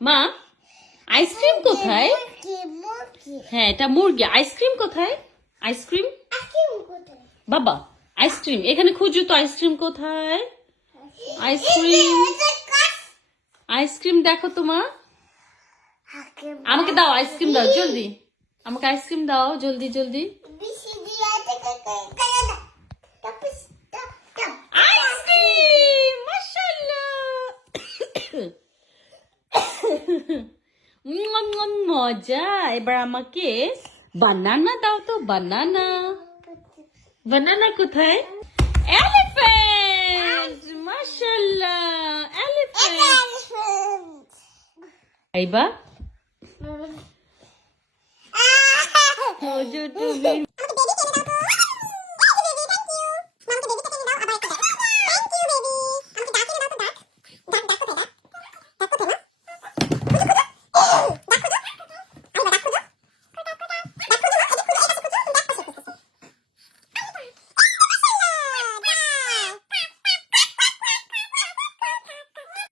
মা আইসক্রিম কোথায়? হ্যাঁ এটা মুরগি। আইসক্রিম কোথায়? আইসক্রিম বাবা আইসক্রিম এখানে খুঁজো তো। আইসক্রিম কোথায়? আইসক্রিম আইসক্রিম দেখো তো মা। আমাকে দাও আইসক্রিম দাও জলদি। আমাকে আইসক্রিম দাও জলদি জলদি। আইসক্রিম মাশাআল্লাহ। মজা। এবার আমাকে বানানা দাও তো। বানানা বানানা কোথায়? এলিফ্যান্ট মাশাআল্লাহ। এলিফ্যান্ট আইবা।